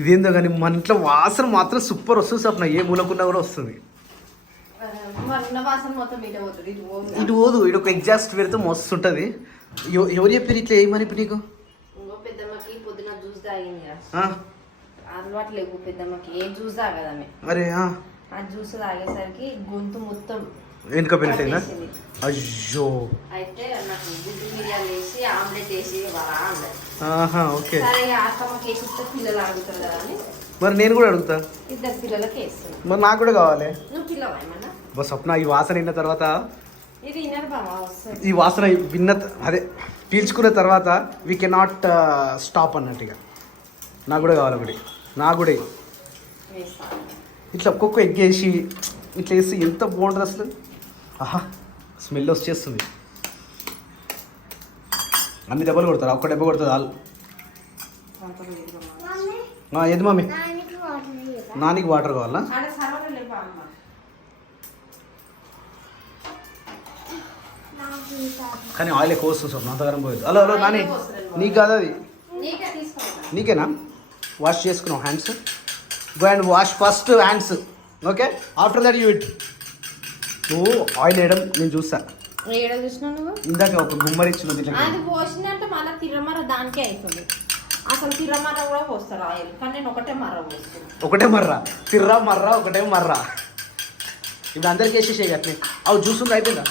ఇదేందో కానీ మన ఇంట్లో వాసన మాత్రం సూపర్ వస్తుంది సప్న, ఏ మూలకున్నా కూడా వస్తుంది. ఇటు పోదు, ఇటు ఒక ఎగ్జాస్ట్ పెడితే మస్తు ఉంటుంది. ఎవరు చెప్పారు ఇట్లా ఏమని ఇప్పుడు నీకు? పెద్దమ్మకి పొద్దున జ్యూస్ తాగింది అలవాటు లేవు పెద్దమ్మకి, ఏ జ్యూస్ తాగదామె. మరి ఆ జ్యూస్ తాగేసరికి గొంతు మొత్తం వెనుక పెరిగిపోయిందా? అయ్యో. అయితే నాకు గుడ్డు మిరియాలు వేసి ఆమ్లెట్ వేసి ఓకే. సరే అత్తమ్మకి వేసిస్తే పిల్లలు అడుగుతారు కదా అని మరి నేను కూడా అడుగుతా. ఇద్దరు పిల్లలకి వేస్తాను. మరి నాకు కూడా కావాలి. నువ్వు పిల్లవా ఏమన్నా? బస్ స్వప్న, ఈ వాసన విన్న తర్వాత, ఇది వినరు బాబా వస్తుంది. ఈ వాసన విన్న అదే పీల్చుకున్న తర్వాత వీ కెనాట్ స్టాప్ అన్నట్టుగా. నాకు కూడా కావాలి ఒకటి, నాకు కూడా. ఇట్లా ఒక్కొక్క ఎగ్ వేసి ఇట్లా వేసి ఎంత బాగుంటుంది అసలు. ఆహా, స్మెల్ వచ్చేస్తుంది. అన్ని దెబ్బలు కొడతారు, ఒక్క దెబ్బ కొడుతుంది వాళ్ళు. ఏది మమ్మీ? నానికి వాటర్ కావాలా? కానీ ఆయిల్ ఎక్కువ వస్తుంది సార్, అంతగానం పోయేది. హలో హలో నాని, నీకు కాదు అది, నీకేనా? వాష్ చేసుకున్నావు hands? Go and wash first hands, okay? After that you it. నువ్వు ఆయిల్ వేయడం నేను చూస్తా. ఇందాక ఒక గుమ్మరి ఇచ్చినది, అది పోసినట్టు మళ్ళీ తిరమర దానికే అవుతుంది. అసలు తిరమర కూడా పోస్తారు ఆయిల్, కానీ నేను ఒకటే మర్ర పోస్తాను. ఒకటే మర్ర, తిర్ర మర్ర, ఒకటే మర్ర. ఇప్పుడు అందరికి వేసేసాయి అట్లే. అవి జ్యూస్ ఉంది, అయిపోయిందా?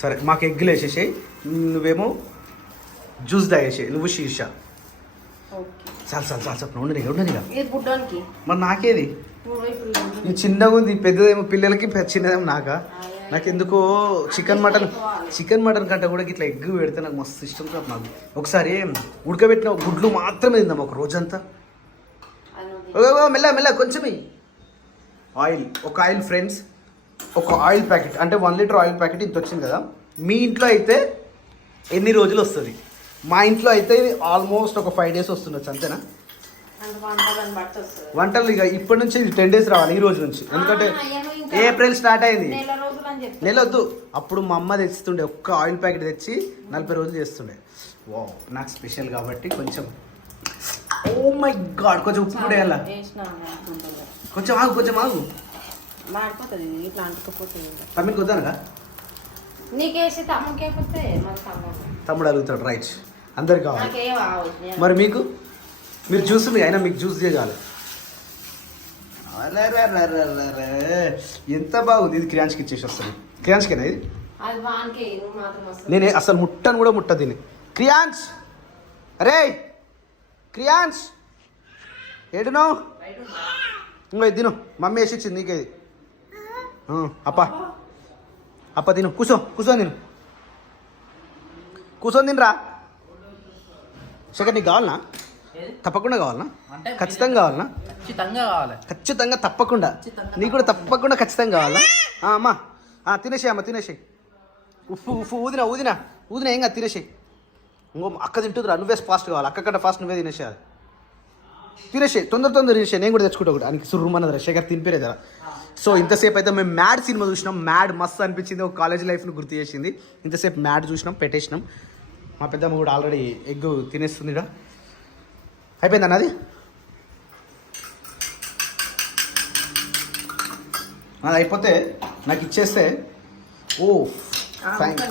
సరే, మాకు ఎగ్గులు వేసేసాయి, నువ్వేమో జ్యూస్ తాగేసాయి, నువ్వు శీర్ష. చాలు చాలు చాలు చెప్పిన ఉండనిగా. మరి నాకేది? ఇది చిన్నగా ఉంది, పెద్దదేమో పిల్లలకి, చిన్నదేమో నాకా. నాకు ఎందుకో చికెన్ మటన్ కంటే కూడా ఇట్లా ఎగ్ పెడితే నాకు మస్తు ఇష్టం సార్. నాకు ఒకసారి ఉడకబెట్టిన గుడ్లు మాత్రమే తిందాం ఒక రోజంతా. మెల్ల మెల్ల కొంచెమే ఆయిల్, ఒక ఆయిల్ ఫ్రెండ్స్, ఒక ఆయిల్ ప్యాకెట్ అంటే 1 లీటర్ ఆయిల్ ప్యాకెట్ ఇంత వచ్చింది కదా. మీ ఇంట్లో అయితే ఎన్ని రోజులు వస్తుంది? మా ఇంట్లో అయితే ఆల్మోస్ట్ ఒక 5 days వస్తుండొచ్చు, అంతేనా? వంటలు ఇక ఇప్పటి నుంచి 10 days రావాలి, ఈ రోజు నుంచి. ఎందుకంటే ఏప్రిల్ స్టార్ట్ అయింది, నెలొద్దు. అప్పుడు మా అమ్మ తెస్తుండే, ఒక్క ఆయిల్ ప్యాకెట్ తెచ్చి 40 రోజులు చేస్తుండే. వా, నాకు స్పెషల్ కాబట్టి కొంచెం, ఓ మై గాడ్, కొంచెం ఉప్పు కూడా వేయాలా? కొంచెం ఆగు, కొంచెం ఆగు. తమ్మికి వద్దానగా? తమ్ముడు అడుగుతాడు, రైట్. అందరికి కావాలి. మరి మీకు, మీరు జ్యూస్ అయినా మీకు జ్యూస్ చేయాలి. ఎంత బాగుంది ఇది. క్రియాంష్కి ఇచ్చేసి వస్తాను. క్రియాంష్కేనా ఇది? నేనే అసలు ముట్టను కూడా ముట్ట దీన్ని. క్రియాంష్, అరే క్రియాంష్ ఏడునో? ఇంకో తిను, మమ్మీ వేసి ఇచ్చింది నీకేది. అప్ప తిను, కూర్చొని తిను, కూర్చొని తినరా. శేఖర్, నీకు కావాలనా? తప్పకుండా కావాలనా? ఖచ్చితంగా కావాలనా? ఖచ్చితంగా తప్పకుండా. నీకు కూడా తప్పకుండా ఖచ్చితంగా కావాలా? అమ్మా తినేసే, అమ్మ తినేసేయి. ఉప్పు ఊదినా ఏం కాదు, తినేసేయి. ఇంకో అక్క తింటుందిరా, నువ్వే ఫాస్ట్ కావాలి, అక్క కంటే ఫాస్ట్ నువ్వే తినేసేయాలి. తినేసే, తొందర తినేసే. నేను కూడా తెచ్చుకుంటా ఒకటి, ఆయనకి సుర్రుమన్నదిరా. శేఖర్ తినిపేరే కదా. సో ఇంతసేపు అయితే మేము మ్యాడ్ సినిమా చూసినాం. మ్యాడ్ మస్తు అనిపించింది, ఒక కాలేజ్ లైఫ్ను గుర్తు చేసింది. ఇంతసేపు మ్యాడ్ చూసినాం, పెట్టేసినాం. మా పెద్దమ్మ కూడా ఆల్రెడీ ఎగ్ తినేస్తుంది. అయిపోయింది అన్నది. అది అయిపోతే నాకు ఇచ్చేస్తే, ఓ థ్యాంక్.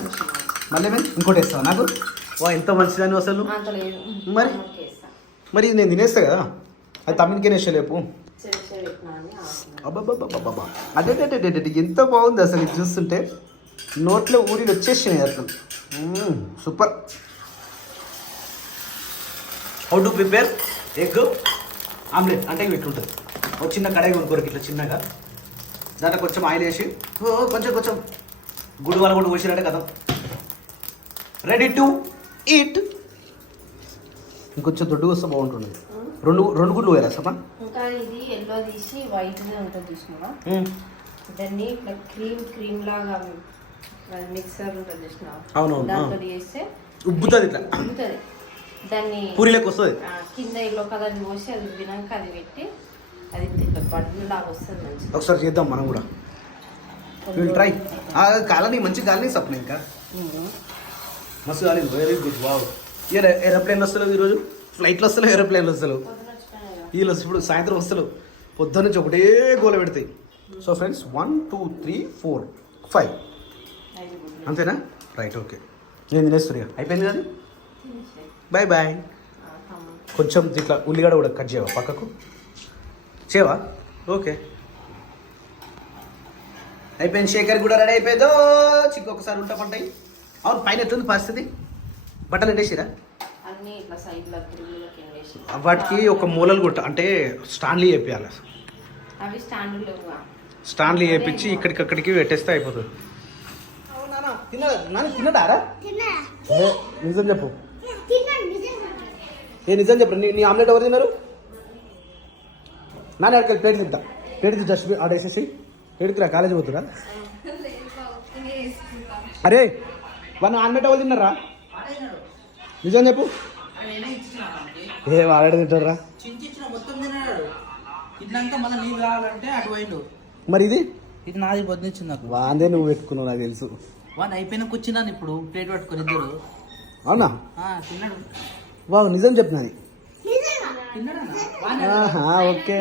మళ్ళీ ఇంకోటి వేస్తావా నాకు? వా, ఎంత మంచిదని అసలు. మరి నేను తినేస్తా కదా, అది తమ్మినికే వేసేలేపు. అబ్బాబ్బాబ్బా, అదే ఎంత బాగుంది అసలు. ఇది చూస్తుంటే నోట్లో ఊరిలో వచ్చేసినాయి అసలు. Super. How to prepare egg omelette అంటే ఇట్లుంటుంది. ఒక చిన్న కడాయి కొనుక్కోరికి ఇట్లా చిన్నగా, దాంట్లో కొంచెం ఆయిల్ వేసి కొంచెం గుడి వాళ్ళ కూడా పోసినట్టే కదా. Ready to eat. ఇంకొంచెం దొడ్డుగా వస్తే బాగుంటుంది. రెండు గుడ్లు వేరా సపా. ఇంకా ఇది ఎల్లో తీసి వైట్ ఉంటుంది చూసినావా, దాన్ని ఇట్లా క్రీమ్ లాగా మిక్సర్ ఉంటుంది చూసినావా. అవునవును, దాంట్లో చేస్తే ఉబ్బుతుంది, ఇట్లా ఉబ్బుతుంది. దాన్ని పూరీలోకి వస్తుంది. కింద ఎల్లో కలర్ పోసి అది ఉబ్బినాక అది పెట్టి అది ఇట్లా బట్టలు లాగా వస్తుంది. మంచి ఒకసారి చేద్దాం మనం కూడా. ట్రై కాలని మంచి కాలని సప్న. ఇంకా మస్తు కాలేదు, వెరీ గుడ్. వావ్. ఇయర్ ఏరోప్లేన్లు వస్తలేవు ఈరోజు, ఫ్లైట్లు వస్తలేవు, ఏరోప్లేన్లు వస్తలేవు. పొద్దున వచ్చిపోయినా కదా. వీళ్ళు ఇప్పుడు సాయంత్రం వస్తలేవు, పొద్దున్న నుంచి ఒకటే గోల పెడతాయి. సో ఫ్రెండ్స్ 1 2 3 4 5 ఐదు గుడ్లు. అంతేనా? Right, okay. నేను తినేస్తున్నా, అయిపోయింది కదా. తినేసేయ్. Bye bye. తమ్ముడు. కొంచెం ఇట్లా ఉల్లిగడ్డ కూడా కట్ చేయవా పక్కకు, చేయవా? ఓకే, అయిపోయింది. శేఖర్ కూడా రెడీ అయిపోయిందో. చిక్కు ఒకసారి ఉంటా పంటాయి. అవును, పైన ఎట్లుంది పరిస్థితి? బట్టలు ఎండేసిరా? అన్ని ఇట్లా సైడ్లో తిరుగులకి ఎండేసి. వాటికి ఒక మూలలు కొట్ట, అంటే స్టాండ్లీ వేపియాలి. అవి స్టాండ్ లేవుగా. స్టాండ్లీ వేపించి ఇక్కడికక్కడికి పెట్టేస్తే అయిపోతుంది. తిన్నాడారా? నిజం చెప్పు, నిజం చెప్పు. నీ ఆమ్లెట్ ఎవరు తిన్నారు? నాన్న ఎక్కడికి ప్లేట్ తింటా, ప్లేట్ డస్ట్బిన్ ఆడేసేసి ఎడుకురా, కాలేజీ పోతురా? అరే వాళ్ళు ఆమ్లెట్ ఎవరు తిన్నారా? నిజం చెప్పు. ఏ ఆడ తింటారా? మరి ఇది నాది పొద్దునిచ్చింది నాకు. వాందే నువ్వు పెట్టుకున్నావు, నాకు తెలుసు. వాడు అయిపోయినాక వచ్చినాను ఇప్పుడు ప్లేట్ పట్టుకొని ఇద్దరు. అవునా? తిన్నాడు. వావ్, నిజం చెప్తున్నది. తిన్నాడా? ఓకే.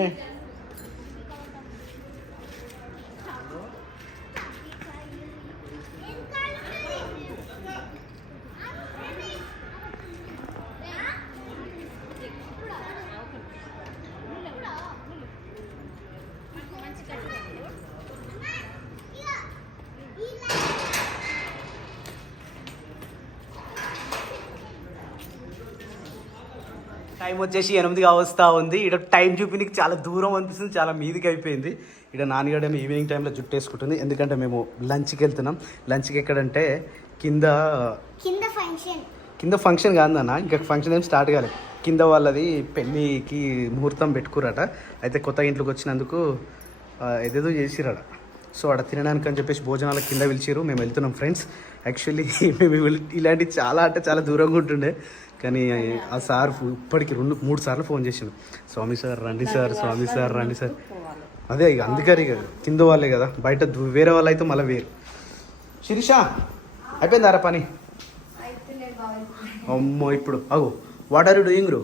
టైం వచ్చేసి 8 వస్తూ ఉంది. ఇక్కడ టైం చూపినికి చాలా దూరం అనిపిస్తుంది, చాలా మీదికి అయిపోయింది. ఇక్కడ నాన్నగాడేమో ఈవినింగ్ టైంలో జుట్టు వేసుకుంటుంది, ఎందుకంటే మేము లంచ్కి వెళ్తున్నాం. లంచ్కి ఎక్కడంటే కింద ఫంక్షన్ కాదు అన్న, ఇంకా ఫంక్షన్ ఏం స్టార్ట్ కాలేదు. కింద వాళ్ళది పెళ్ళికి ముహూర్తం పెట్టుకురట. అయితే కొత్త ఇంట్లోకి వచ్చినందుకు ఏదేదో చేసిరట. సో అక్కడ తినడానికి అని చెప్పేసి భోజనాలకు కింద పిలిచిరు. మేము వెళ్తున్నాం ఫ్రెండ్స్. యాక్చువల్లీ మేము ఇలాంటివి చాలా అంటే చాలా దూరంగా ఉంటుండే, కానీ ఆ సార్ ఇప్పటికి 2-3 సార్లు ఫోన్ చేసిండు. స్వామి సార్ రండి సార్, స్వామి సార్ రండి సార్. అదే ఇక అందుకని ఇక కింద వాళ్ళే కదా, బయట వేరే వాళ్ళు అయితే మళ్ళీ వేరు. శిరీష అయిపోయిందారా పని? అమ్మో, ఇప్పుడు అగో వాట్ ఆర్ యూ డూయింగ్ రో?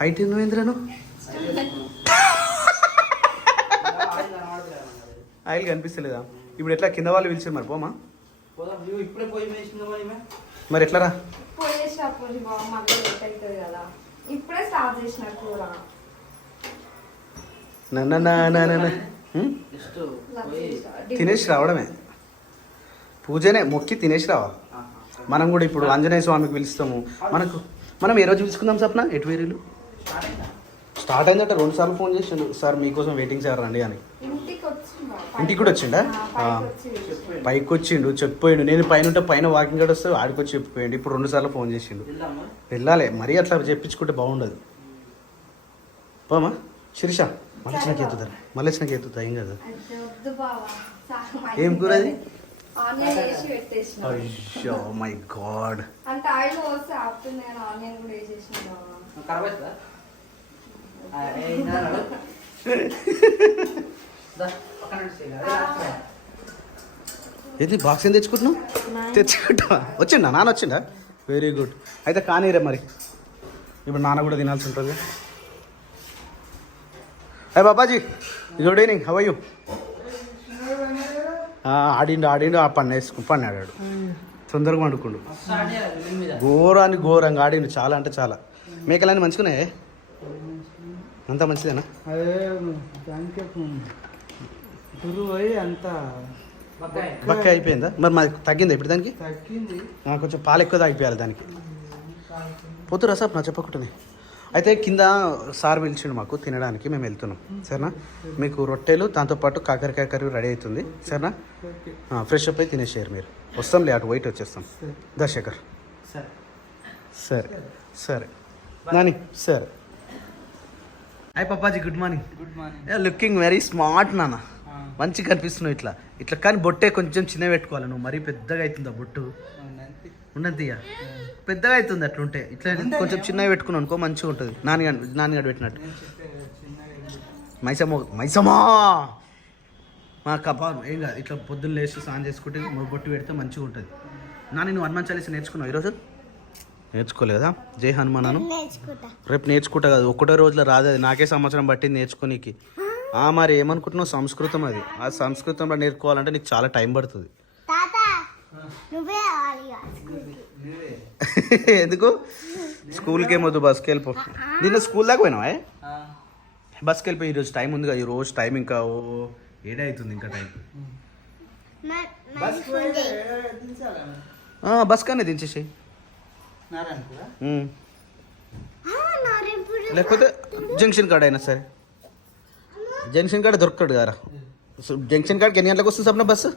హైట్ ఎందుకు ఏంద్రాను? ఆయిల్ కనిపిస్తలేదా? ఇప్పుడు ఎట్లా కింద వాళ్ళు పిలిచారు మరి పోమా? ఇప్పుడే పోయి మరి ఎట్లరా? ఇప్పుడే స్టార్ట్ చేసిన కూర. తినేసి రావడమే, పూజనే మొక్కి తినేసి రావాలి. మనం కూడా ఇప్పుడు ఆంజనేయ స్వామికి పిలుస్తాము. మనం ఏ రోజు పిలుచుకుందాం సప్న? ఎటు వేరీలు స్టార్ట్ అయిందట. 2 సార్లు ఫోన్ చేసిండు, సార్ మీకోసం వెయిటింగ్ సార్ రండి అని. ఇంటికి కూడా వచ్చిండా? పైకి వచ్చిండు, చెప్పిపోయిండు. నేను పైన ఉంటే పైన వాకింగ్ కూడా వస్తే ఆడికి వచ్చి చెప్పిపోయిండు. ఇప్పుడు 2 సార్లు ఫోన్ చేసిండు. వెళ్ళాలి, మరీ అట్లా చెప్పించుకుంటే బాగుండదు. పోమా శిరీష? మళ్ళీ నాకు ఎత్తుతారు, మళ్ళీ నాకు ఎత్తుతా, ఏం కదా. ఏం కూర అది? అయ్యో మై గాడ్. ఏది బాక్స్ ఏం తెచ్చుకుంటున్నావు? తెచ్చుకుంటావా? వచ్చిండా నాన్న? వచ్చిండా? Very good. అయితే కానీరే మరి, ఇప్పుడు నాన్న కూడా తినాల్సి ఉంటుంది. Hey Babaji, good evening, how are you? ఆడిండు ఆ పన్నాడు. తొందరగా వండుకుండు. ఘోరంగా ఆడిండు, చాలా అంటే చాలా. మేకలన్నీ మంచుకున్నాయే? అంతా మంచిదేనా? అదే దానికి గురువు అయి అంతా బక్క అయిపోయిందా? మరి మాది తగ్గిందా ఇప్పుడు? దానికి తగ్గింది. కొంచెం పాలు ఎక్కువ తాగిపోయాలి దానికి. పోతురా సార్ నా చెప్పకుండానే. అయితే కింద సార్ పిలిచిండు మాకు తినడానికి, మేము వెళ్తున్నాం. సరేనా? మీకు రొట్టెలు దాంతోపాటు కాకరకాయ కర్రీ రెడీ అవుతుంది. సరేనా? ఫ్రెష్ అప్ అయి తినేసారు మీరు. వస్తాంలే, అటు వైట్ వచ్చేస్తాం. దశేఖర్ సరే సరే నాని సరే. Hi Pappaji, good morning. Good morning. Looking very smart నాన్న, మంచిగా కనిపిస్తున్నావు ఇట్లా ఇట్లా. కానీ బొట్టే కొంచెం చిన్న పెట్టుకోవాలి, నువ్వు మరీ పెద్దగా అవుతుందా బొట్టు? ఉన్నది పెద్దగా అవుతుంది అట్లుంటే. ఇట్లా కొంచెం చిన్నగా పెట్టుకున్నావు అనుకో మంచిగా ఉంటుంది. నాన్నగాడు పెట్టినట్టు. మైసమ్మా మా కపాను ఏం కాదు, ఇట్లా పొద్దున్న లేచి స్నానం చేసుకుంటే బొట్టు పెడితే మంచిగా ఉంటుంది. నా నేను హనుమాన్ చాలీసా నేర్చుకున్నావు ఈరోజు నేర్చుకోలేదా జై హనుమాన్ రేపు నేర్చుకుంటా కదా ఒక్కటో రోజులో రాదు అది నాకే సంవత్సరం పట్టింది నేర్చుకోనీకి మరి ఏమనుకుంటున్నావు సంస్కృతం అది ఆ సంస్కృతంలో నేర్చుకోవాలంటే నీకు చాలా టైం పడుతుంది ఎందుకు స్కూల్కి ఏమొద్దు బస్కి వెళ్ళిపో నిన్న స్కూల్ దాకా పోయినావా బస్కి వెళ్ళిపోయి ఈరోజు టైం ఉంది కదా ఈరోజు టైం ఇంకా ఏడవుతుంది ఇంకా టైం బస్ కానీ దించేసి లేకపోతే జంక్షన్ కాడ అయినా సరే జంక్షన్ కాడ దొరకడు కదా జంక్షన్ కాడకి ఎన్ని గంటలకు వస్తుంది సప్న బస్సు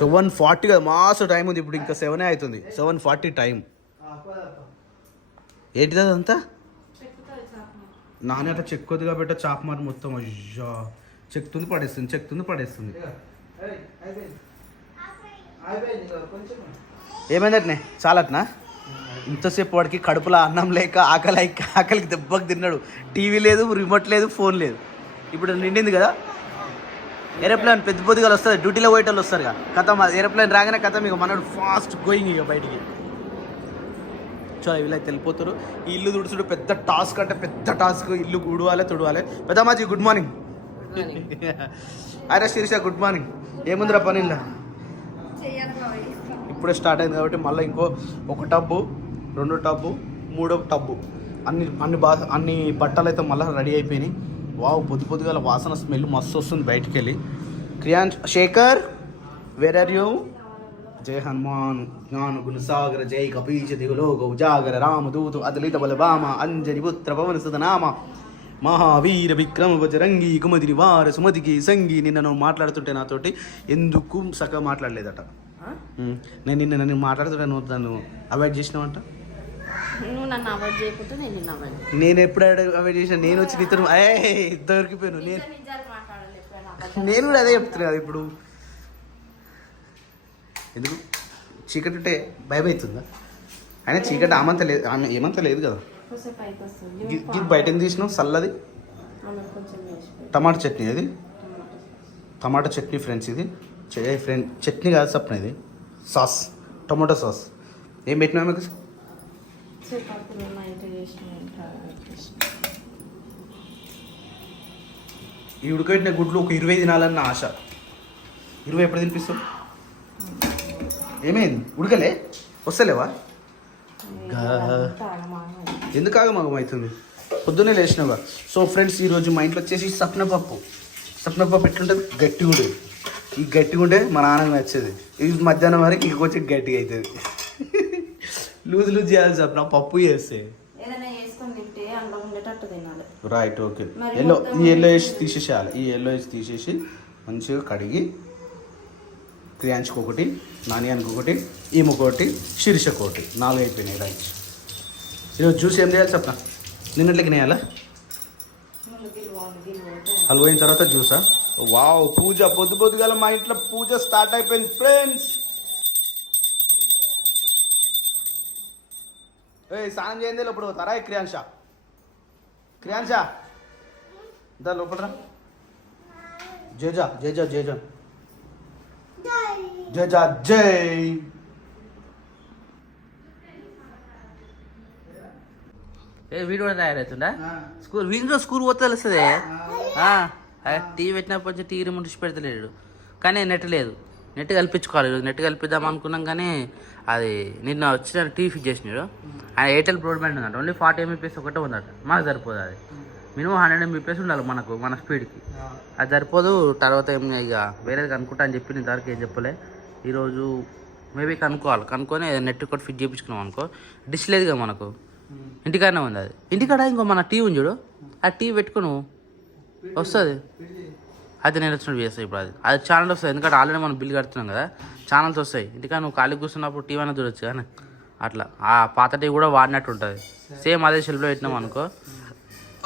7:40 కదా మాస్ టైం ఉంది ఇప్పుడు ఇంకా 7 అవుతుంది 7:40 టైం ఏంటిది అదంతా నాన్న అట్లా చెక్కొద్దు కాబట్టి చాప్ మాట మొత్తం అయ్యా చెక్తుంది పడేస్తుంది ఏమైందట్నే చాలట్నా ఇంతసేపు వాడికి కడుపులో అన్నం లేక ఆకలికి దెబ్బకి తిన్నాడు టీవీ లేదు రిమోట్ లేదు ఫోన్ లేదు ఇప్పుడు నిండింది కదా ఏరోప్లేన్ పెద్ద పొద్దుగా వస్తుంది డ్యూటీలో పోయేటోళ్ళు వస్తారు కదా కథ ఏరోప్లేన్ రాగానే కథ మీకు మనడు ఫాస్ట్ గోయింగ్ ఇక బయటికి చాలా వీళ్ళకి వెళ్ళిపోతారు ఈ ఇల్లు తుడుచుడు పెద్ద టాస్క్ అంటే పెద్ద టాస్క్ ఇల్లు తుడవాలి పెద్దమ్మాజీ గుడ్ మార్నింగ్ అరే శిరీష గుడ్ మార్నింగ్ ఏముందిరా పని ఇలా ఇప్పుడే స్టార్ట్ అయింది కాబట్టి మళ్ళీ ఒక టబ్బు 2 టబ్బు 3వ టబ్బు అన్ని బట్టలు అయితే మళ్ళీ రెడీ అయిపోయినాయి వావ్ పొద్దుగా వాసన స్మెల్ మస్తు వస్తుంది బయటికి వెళ్ళి క్రియాన్ శేఖర్ వేర్ ఆర్ యూ జై హనుమాన్ జ్ఞాన గుణసాగర జై కపీచ దిగులోక ఉజాగర రామదూతు అదలిత బలభామ అంజని పుత్ర పవన సుధనామ మహావీర విక్రమ బజరంగి కుమది నివార సుమతికి సంగి నిన్న మాట్లాడుతుంటే నాతోటి ఎందుకు సగం మాట్లాడలేదట నేను మాట్లాడుతుంటే నువ్వు నన్ను అవాయిడ్ చేసినావంట నువ్వు నన్ను అవాయిడ్ చేయకపోతే నేను ఎప్పుడు అవాయిడ్ చేసిన నేను వచ్చి నీతో దొరికిపోయాను నేను కూడా అదే చెప్తున్నా కదా ఇప్పుడు ఎందుకు చీకటి ఉంటే భయం అవుతుందా అయినా చీకటి ఆమె ఏమంత లేదు కదా ఇది బయట తీసినావు చల్లది టమాటా చట్నీ అది టమాటా చట్నీ ఫ్రెండ్స్ ఇది చట్నీ కాదు సప్న ఇది సాస్ టమాటో సాస్ ఏం పెట్టినా మీకు ఈ ఉడకబెట్టిన గుడ్లు ఒక 20 తినాలన్న ఆశ 20 ఎప్పుడు తినిపిస్తావు ఏమైంది ఉడకలే వస్తలేవా ఎందుకు ఆగమగం అవుతుంది పొద్దున్నే లేచినావా సో ఫ్రెండ్స్ ఈరోజు మా ఇంట్లో వచ్చేసి సప్నపప్పు ఎట్లుంటుంది గట్టిగా ఉండేది ఈ గట్టిగా ఉంటే మా నాన్నకి నచ్చేది ఇది మధ్యాహ్నం వరకు ఇక కొంచెం గట్టిగా అవుతుంది లూజ్ చేయాలి సప్న పప్పు చేస్తే రైట్ ఓకే ఈ ఎల్లో వేసి తీసేసేయాలి ఈ ఎల్లో వేసి తీసేసి మంచిగా కడిగి క్రియాంచ్కి ఒకటి నానియానికి ఒకటి ఈమెకొకటి శీర్షకు ఒకటి 4 అయిపోయినాయి రైట్ ఈరోజు జ్యూస్ ఏం చేయాలి చెప్పనా నిన్నట్లకి నేయాలా హల్వా అయిన తర్వాత జ్యూసా వావ్ పూజ పొద్దుగల మా ఇంట్లో పూజ స్టార్ట్ అయిపోయింది ఫ్రెండ్స్ స్నానం చేయండి లోపల పోతారా క్రియాంశా దా లోపల రా జేజా జై వీడియో కూడా తయారవుతుందా స్కూల్ పోతే తెలుస్తుంది టీవీ పెట్టినప్పటి నుంచి టీవీ రిమోట్ పెడతలేడు కానీ నెట్ లేదు నెట్ కల్పించుకోవాలి ఈరోజు నెట్ కల్పిద్దాం అనుకున్నాం కానీ అది నిన్న వచ్చిన టీవీ ఫిట్ చేసినాడు ఆయన ఎయిర్టెల్ బ్రాడ్బ్యాండ్ ఉందంట ఓన్లీ 40 MBPS ఒకటే ఉందట మాకు సరిపోదు అది మినిమం 100 MBPS ఉండాలి మన స్పీడ్కి అది సరిపోదు తర్వాత ఏం ఇక వేరేది కనుక్కుంటా అని చెప్పి నేను ఇంతవరకు ఏం చెప్పలే ఈరోజు మేబీ కనుక్కొని నెట్ కూడా ఫిట్ చేయించుకున్నాం అనుకో డిష్ లేదు కదా మనకు ఇంటికాడనే ఉంది అది ఇంటికాడ ఇంకో మన టీవీ ఉంది చూడు ఆ టీవీ పెట్టుకుని వస్తుంది అయితే నేను వచ్చినట్టు చేస్తాను ఇప్పుడు అది ఛానల్ వస్తుంది ఎందుకంటే ఆల్రెడీ మనం బిల్ కడుతున్నాం కదా ఛానల్స్ వస్తాయి ఇంటికాడ నువ్వు ఖాళీ కూర్చున్నప్పుడు టీవీ అనేది చూడొచ్చు కానీ అట్లా ఆ పాత టీవీ కూడా వాడినట్టు ఉంటుంది సేమ్ అదే షెల్ఫ్లో పెట్టినాం అనుకో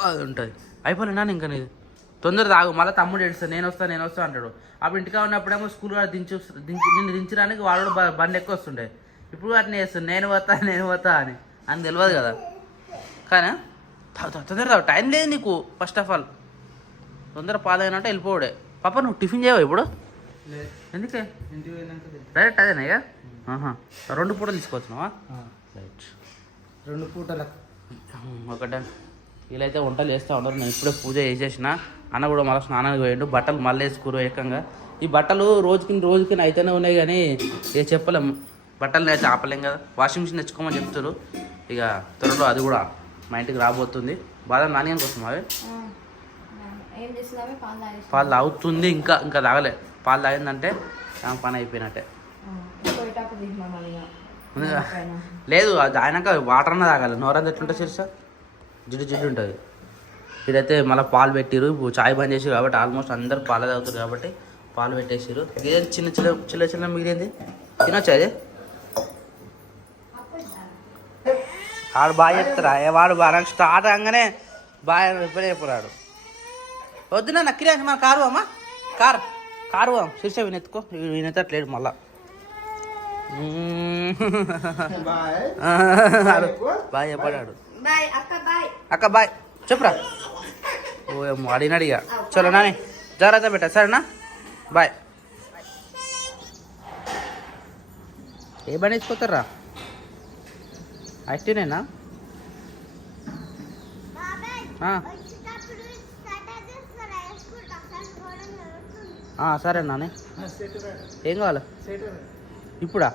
అది ఉంటుంది అయిపోలేనా ఇంకా నీది తొందర తాగు మళ్ళీ తమ్ముడు ఏడుస్తాడు నేను వస్తా అంటాడు అప్పుడు ఇంటికా ఉన్నప్పుడేమో స్కూల్ కూడా నిన్ను దించడానికి వాడు బండి ఎక్కువ వస్తుండే ఇప్పుడు వాటిని వేస్తుంది నేను పోతా అని తెలియదు కదా కానీ తొందర టైం లేదు నీకు ఫస్ట్ ఆఫ్ ఆల్ తొందర పాలైనట్టు వెళ్ళిపోవడే పాప నువ్వు టిఫిన్ చేయవా ఇప్పుడు ఎందుకే ఇంటికి పోయినాక డైరెక్ట్ అదేనా ఇక ఆహా. 2 పూటలు తీసుకొచ్చినావా రైట్ 2 పూటలకు ఒకటే వీళ్ళైతే వంటలు చేస్తూ ఉంటారు. నేను ఇప్పుడే పూజ చేసేసిన. అన్న కూడా మళ్ళీ స్నానానికి పోయిండు. బట్టలు మళ్ళీ వేసుకురు ఏకంగా. ఈ బట్టలు రోజుకి అయితేనే ఉన్నాయి కానీ ఇక చెప్పలేం. బట్టలు అయితే ఆపలేం కదా. వాషింగ్ మిషన్ తెచ్చుకోమని చెప్తారు. ఇక త్వరలో అది కూడా మా ఇంటికి రాబోతుంది. బాదం నాని కోసం అవి ఏం చేస్తున్నావే? పాలు తాగుతుంది. ఇంకా తాగలే. పాలు తాగిందంటే ఆమె పని అయిపోయినట్టే. లేదు అది ఆయనక వాటర్ అన్న తాగాలి. నోరంతా ఎట్లుంటుంది శిర్ష జిడ్డు ఉంటుంది. ఇదైతే మళ్ళీ పాలు పెట్టిరు. చాయ్ బంద్ చేసారు కాబట్టి ఆల్మోస్ట్ అందరు పాలు తాగుతారు కాబట్టి పాలు పెట్టేసారు. ఇదేంటి చిన్న మిగిలింది తినొచ్చు అది. వాడు బాగా చెప్తారా? వాడు బాగా స్టార్ట్ అవగానే బాగా రిపేర్ అయిపోయాడు. వద్దునా నక్కిరే మన కారు అమ్మా. కారు శీర్ష వినెత్తుకో. వినెత్తట్లేడు మళ్ళా. బాయ్ చెప్పాడు. అక్క బాయ్ చెప్పురా. ఓ అడిగినాడు ఇక. చలో నాని జాగ్రత్త పెట్టా సరేనా? బాయ్. ఏ బండి వేసిపోతారా? ఐటీనేనా? సరే నాని. ఏం కావాలి ఇప్పుడా?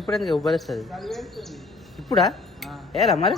ఇప్పుడు ఎందుకు ఉబ్బరిస్తుంది ఇప్పుడా? ఏలా మరి